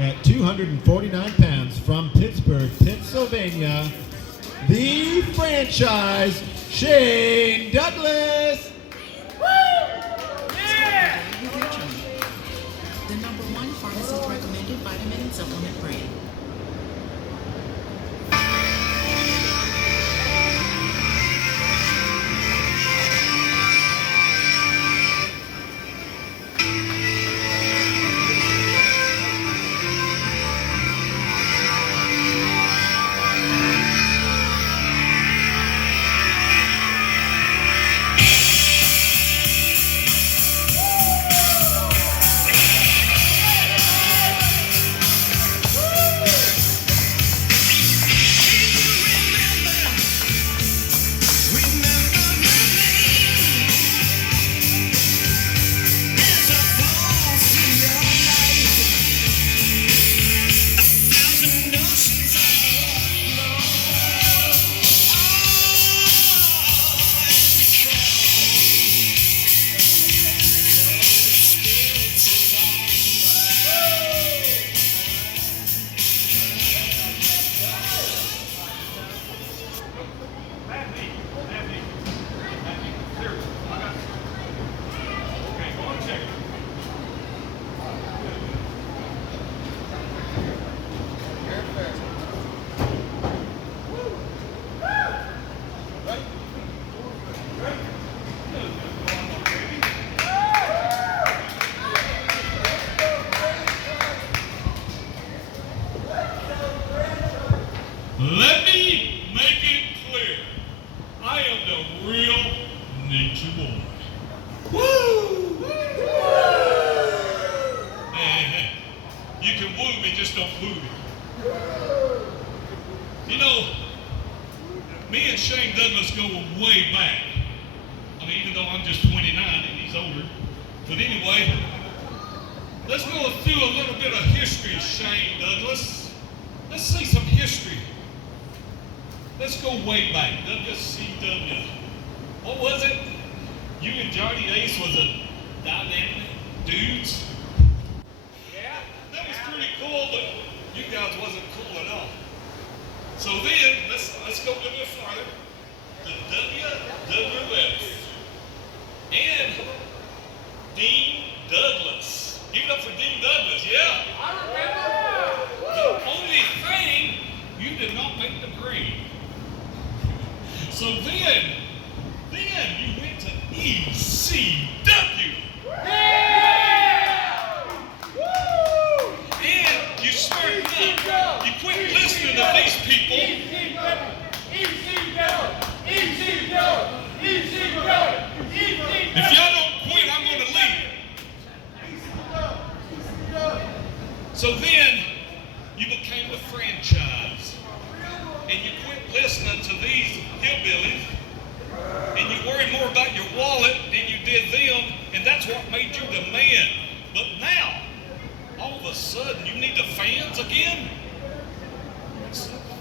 at 249 pounds from Pittsburgh, Pennsylvania, the franchise, Shane Douglas. The number one pharmacist recommended vitamin and supplement brand. Let me make it clear. I am the real nature boy. Woo! Hey, you can woo me, just don't boo me. You know, me and Shane Douglas go way back. I mean, even though I'm just 29 and he's older. But anyway, let's go through a little bit of history, Shane Douglas. Let's see some history. Let's go way back. WCW. What was it? You and Johnny Ace was a dynamic dudes? Yeah. That was pretty cool, but you guys wasn't cool at all. So then, let's go a little bit farther. The WWF. And Dean Douglas. Give it up for Dean Douglas, yeah. I remember. The only thing, you did not make the green. So then you went to ECW. Yeah! Woo! And you smartened up. You quit listening to these people. If y'all don't quit, I'm going to leave. So then you became a franchise. And you quit listening to these hillbillies, and you worried more about your wallet than you did them, and that's what made you the man. But now, all of a sudden, you need the fans again?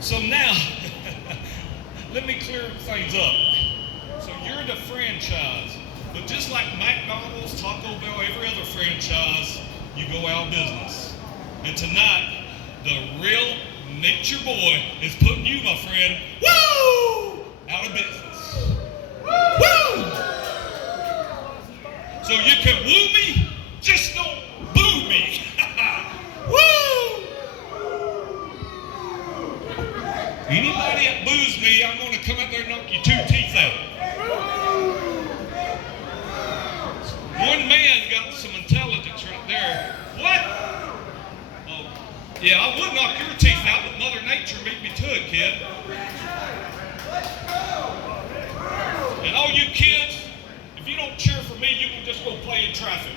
So now, let me clear things up. So you're the franchise, but just like McDonald's, Taco Bell, every other franchise, you go out of business. And tonight, the real Nature Boy is putting you, my friend, woo, out of business. Woo! So you can woo me, just don't boo me. Woo! Anybody that boos me, I'm going to come out there and knock your 2 teeth out. One man got some intelligence right there. What? Yeah, I would knock your teeth out, but Mother Nature beat me to it, kid. And all you kids, if you don't cheer for me, you can just go play in traffic.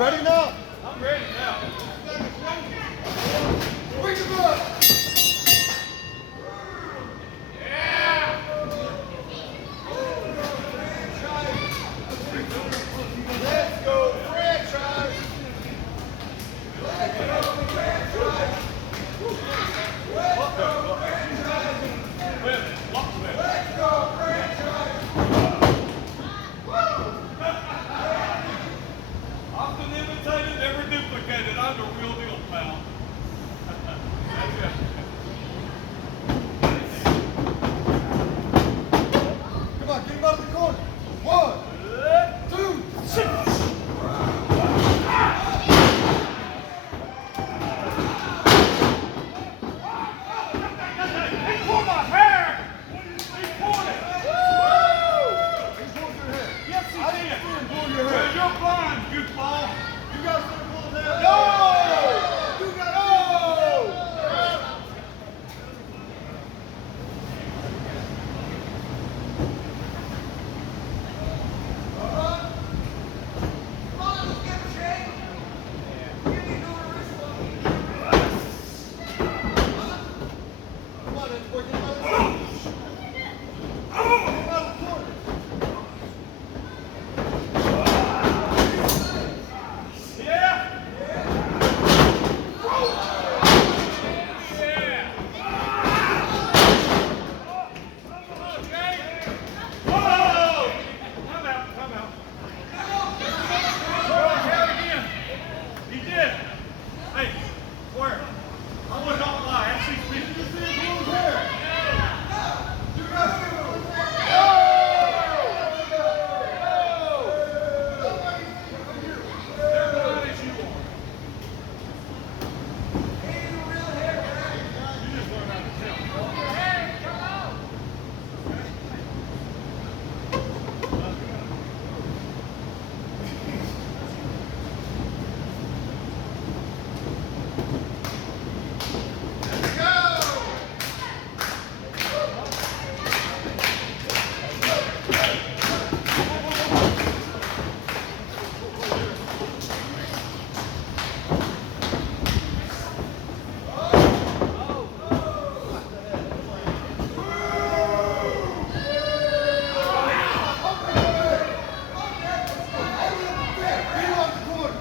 Ready now? I'm ready now. Bring the book. Yeah! Let's go franchise. Let's go franchise. Let's go franchise. Let's go franchise. Optimism okay that I'm the real deal, pal. That's it. Come on, get him out of the corner. 1, 2, 6. He pulled my hair! He pulled it! He pulled your hair. Yes, he I did! didn't see him pull your Well, hair. you're blind, goofball! You guys gonna pull his hair? No! You got no! Come on, let's work it out. Get him out of the corner. Yeah! Whoa! Come out, come out. Go ahead again. He did. Hey, where? I would not lie. That's his business. You see him pull his hair? You got him. They're blind as you are. You just learn how to tell. Get him out the corner.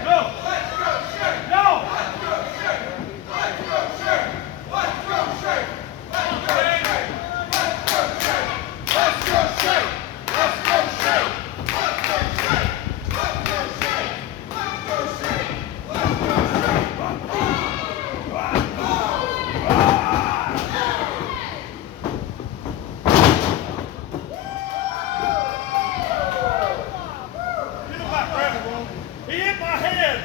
No! No! Get him back, Brad. He hit my head.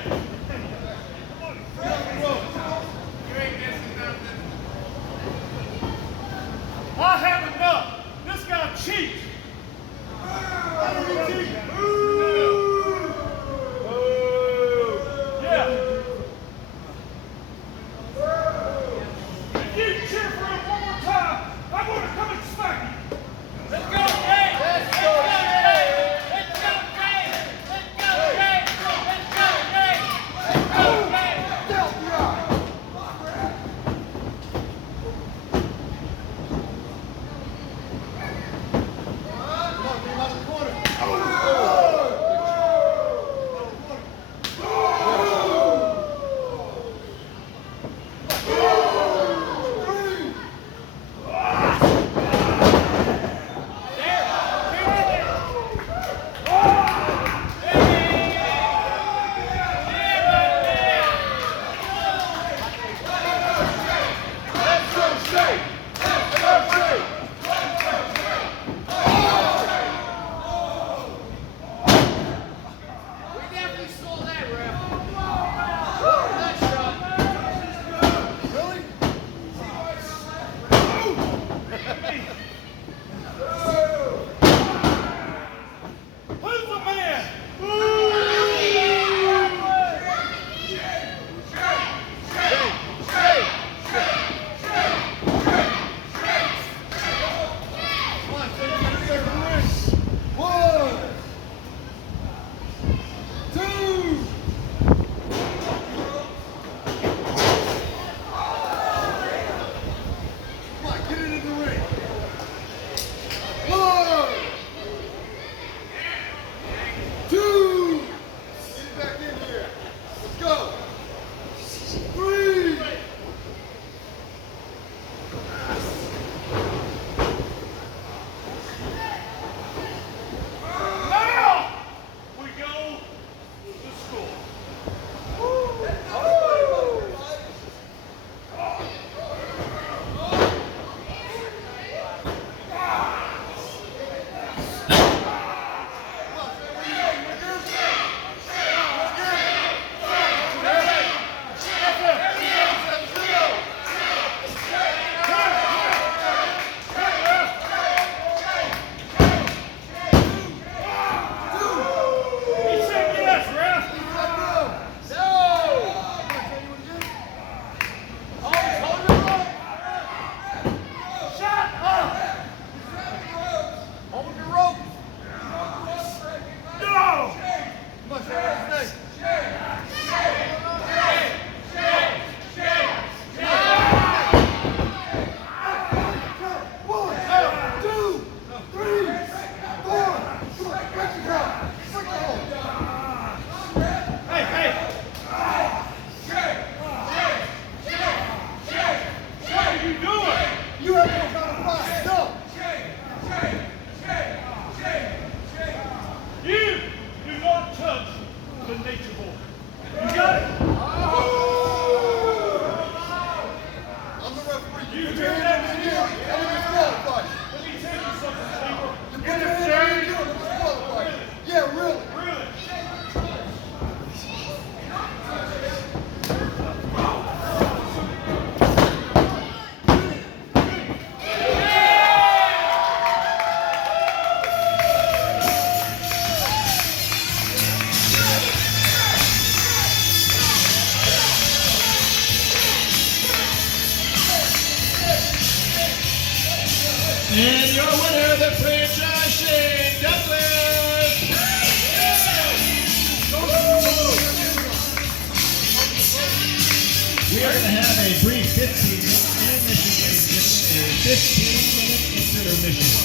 I have enough. This guy cheats. Yeah. If you cheer for him one more time, I'm going to come and smack you. Let's go, Jay! Let's go, Jay! Let's go, Jay! Let's go, Jay! Let's go, Jay! Let's go, Jay! And your winner, the franchise Shane Douglas. We are going to have a brief 15-minute intermission, ladies and gentlemen. A 15-minute intermission.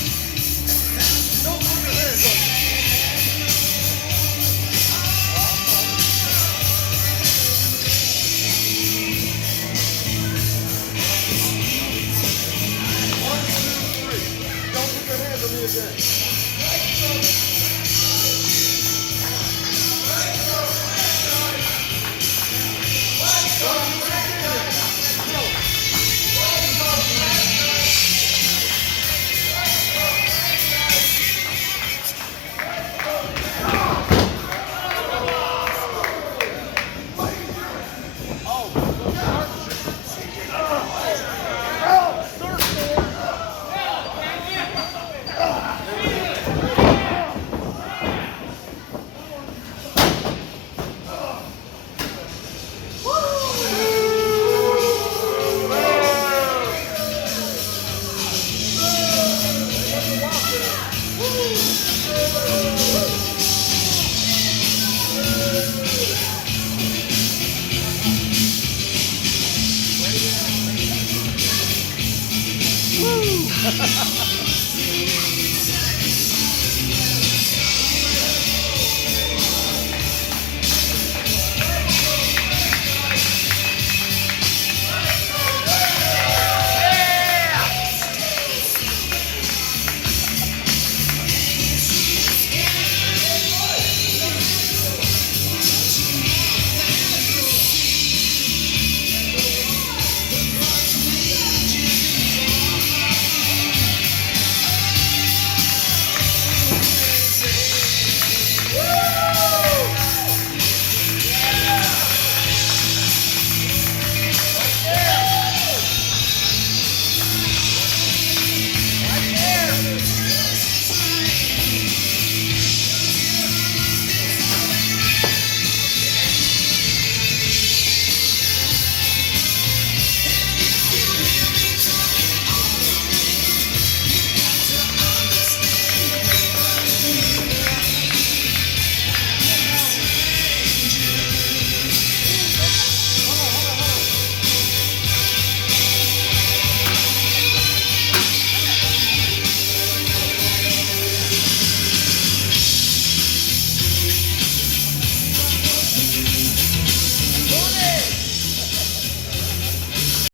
Don't put your hands on me again.